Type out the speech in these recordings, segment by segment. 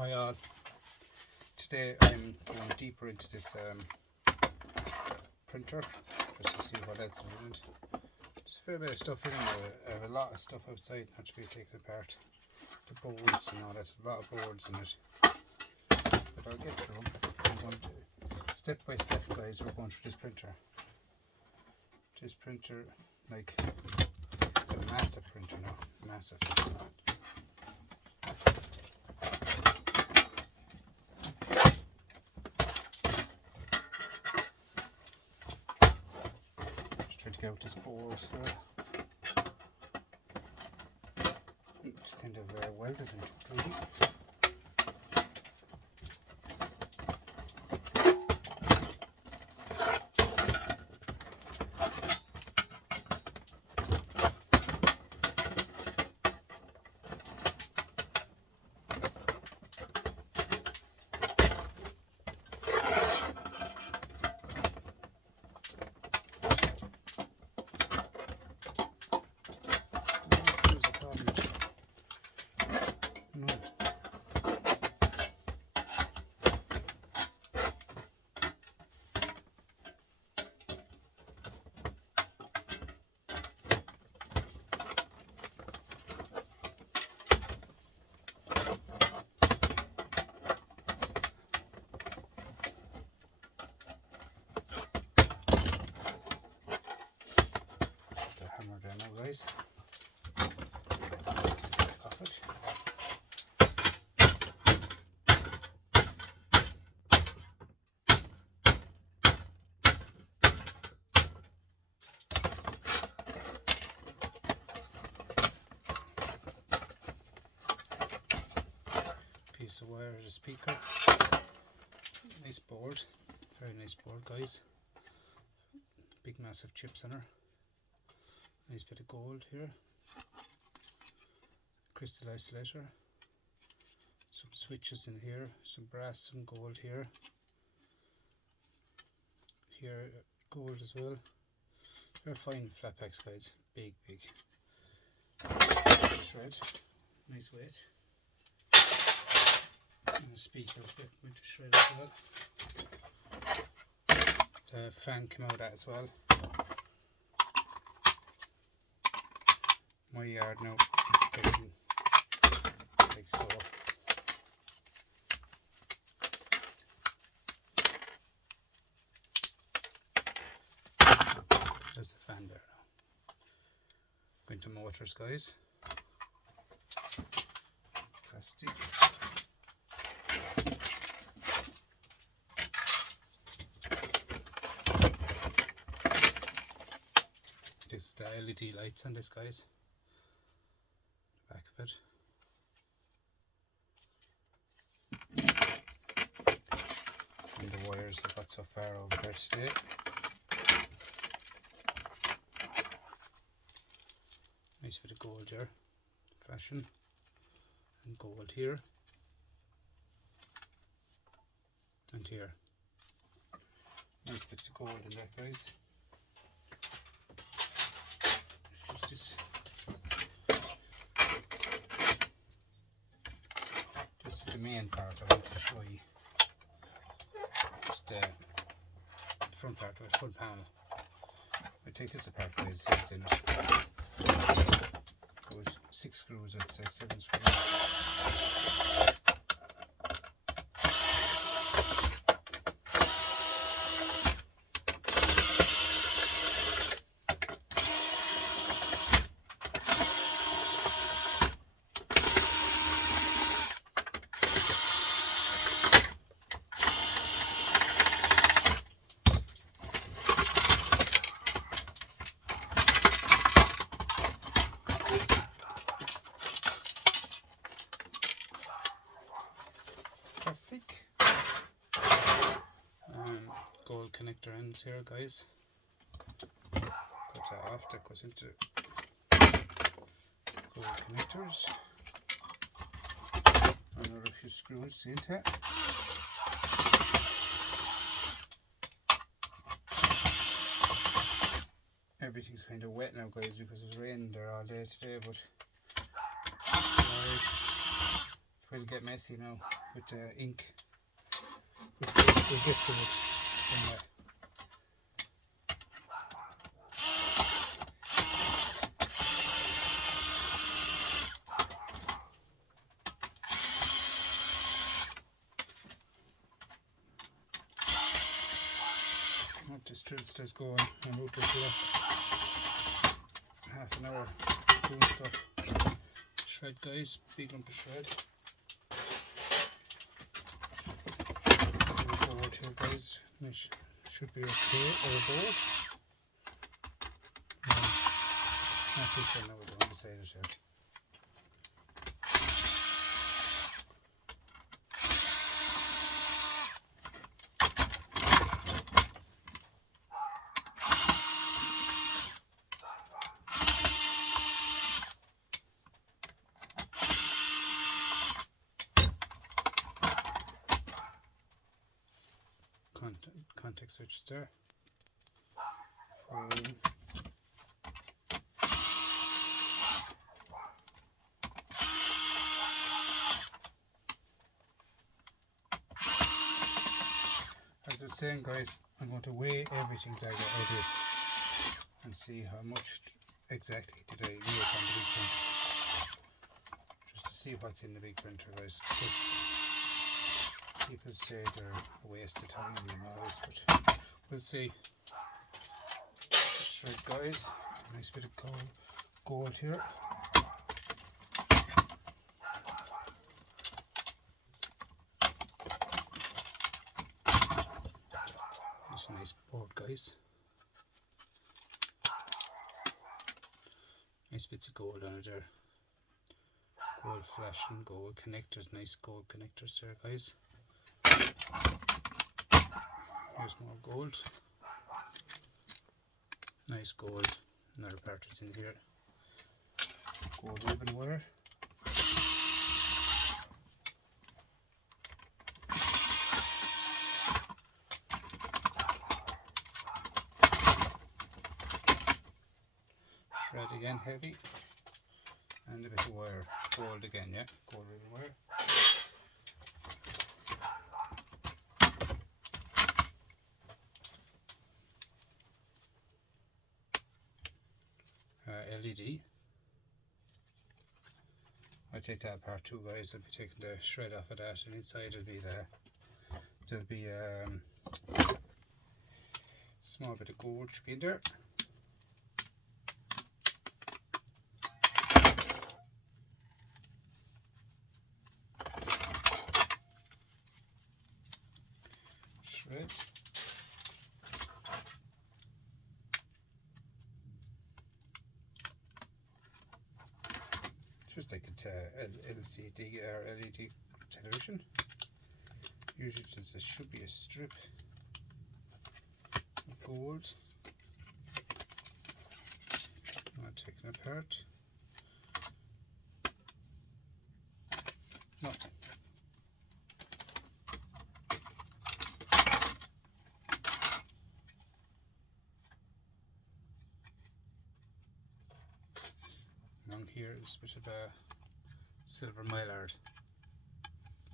Hi all. Today I'm going deeper into this printer just to see what else is in it. There's a fair bit of stuff in there. I have a lot of stuff outside that to be taken apart. The boards and all that's a lot of boards in it. But I'll get through them. I'm going to, step by step guys, we're going through this printer. This printer, like, it's a massive printer now. Massive. Try to get out this board here. It's kind of welded into it really. Guys. Off it. Piece of wire as a speaker. Nice board. Very nice board, guys. Big massive chips in her. Nice bit of gold here, crystal isolator, some switches in here, some brass, some gold here, gold as well. They're fine flat packs guys, big shred, nice weight, and the speaker went to shred as well. The fan came out as well. My yard now getting like so. There's the fan there now. Going to motors guys. Plastic. This is the LED lights on this guys. Back of it. And the wires have got so far over there today. Nice bit of gold there, flashing, and gold here, and here. Nice bits of gold in there guys. It's just this. This is the main part I want to show you. Just the front part of it, front panel. I take this apart guys, see what's in it. Goes 6 screws, I'd say 7 screws. Plastic gold connector ends here guys. Cut that off, that goes into gold connectors. Another few screws into it. Everything's kind of wet now guys because it's rained there all day today, but it will get messy now. with ink. We'll get to it somewhere. This drill stays going and we'll do the last half an hour doing stuff. Shred, guys, big lump of shred. Board here, guys. This should be okay. Our board. Not this one, now we're going to say it here. Contact switches there. As I was saying, guys, I'm going to weigh everything that I got out of this and see how much exactly did I make on the big printer. Just to see what's in the big printer, guys. People say they're a waste of time and all this, but we'll see. Shred, guys. Nice bit of gold here. That's a nice board, guys. Nice bits of gold on it there. Gold flashing, gold connectors, nice gold connectors there, guys. Here's more gold. Nice gold. Another part is in here. Gold ribbon wire. Shred again, heavy. And a bit of wire. Gold again, yeah. Gold ribbon wire. LED. I'll take that apart too, guys. I'll be taking the shred off of that, and inside there'll be small bit of gold should be in there. Shred. Just like a LCD or LED television. Usually there should be a strip of gold. Not taken apart. No. Along here is a bit of a silver mylar.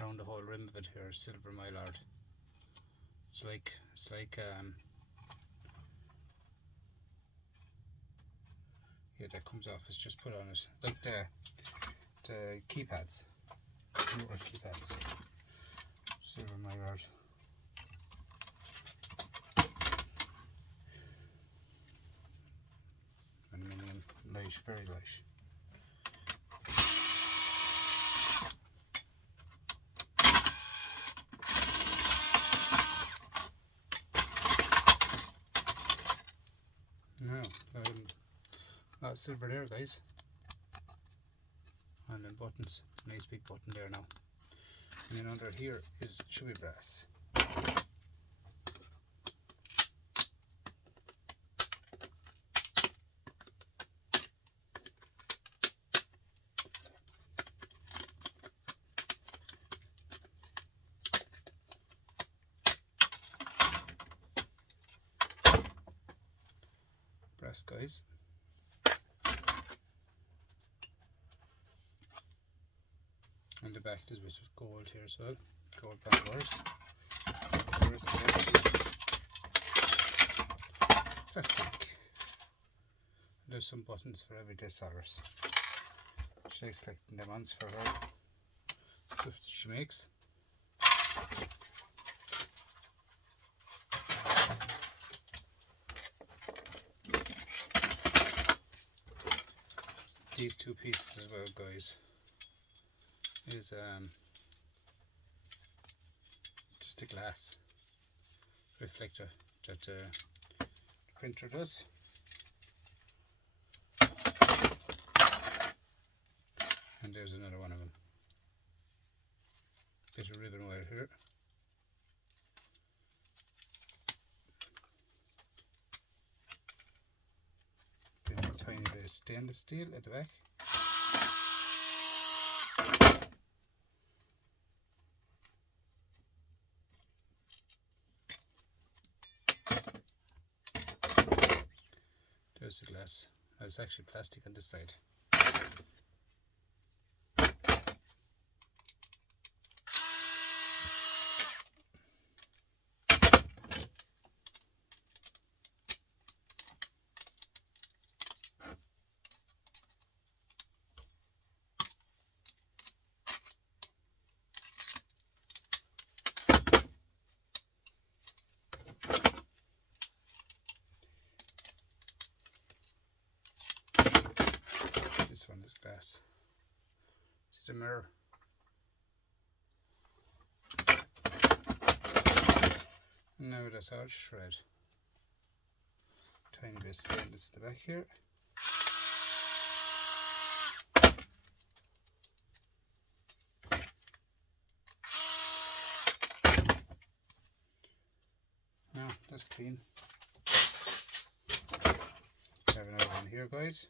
Around the whole rim of it here, silver mylar. It's like yeah, that comes off. It's just put on it, like the keypads, newer keypads. Silver mylar. Aluminium, light, very light. Now, lot of silver there, guys. And then buttons, nice big button there now. And then under here is chewy brass. Brass, guys. And the back there's a bit of gold here as well, gold band wires. The rest of it plastic. There's some buttons for everyday sellers. She likes collecting them ones for her stuff that she makes. These two pieces as well, guys, is just a glass reflector that the printer does. And there's another one of them. Bit of ribbon wire here. Then a tiny bit of stainless steel at the back. There's the glass. It's actually plastic on this side. This one is glass. This is the mirror. And now that's our shred. Tiny bit of stainless at the back here. Now that's clean. Have another one here, guys.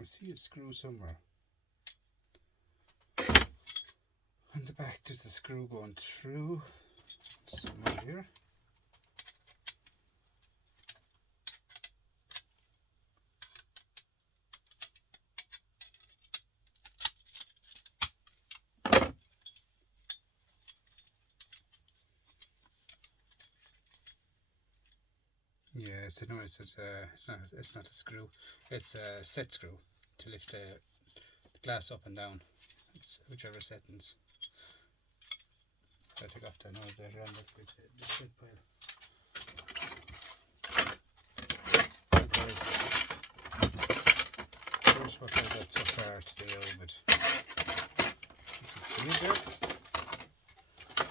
I see a screw somewhere. On the back there's a screw going through somewhere here. Yeah, so no, it's not a screw. It's a set screw to lift the glass up and down. It's whichever settings. I take off the nose there and look at the shit pile. Here's what I got so far today out of it. You can see it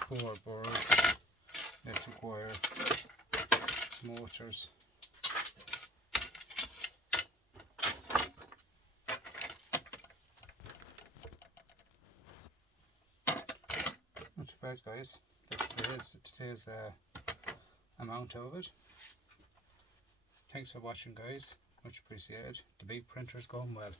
there. 4 boards, electric wire, motors. Not too bad, guys. That's today's amount of it. Thanks for watching, guys. Much appreciated. The big printer's going well.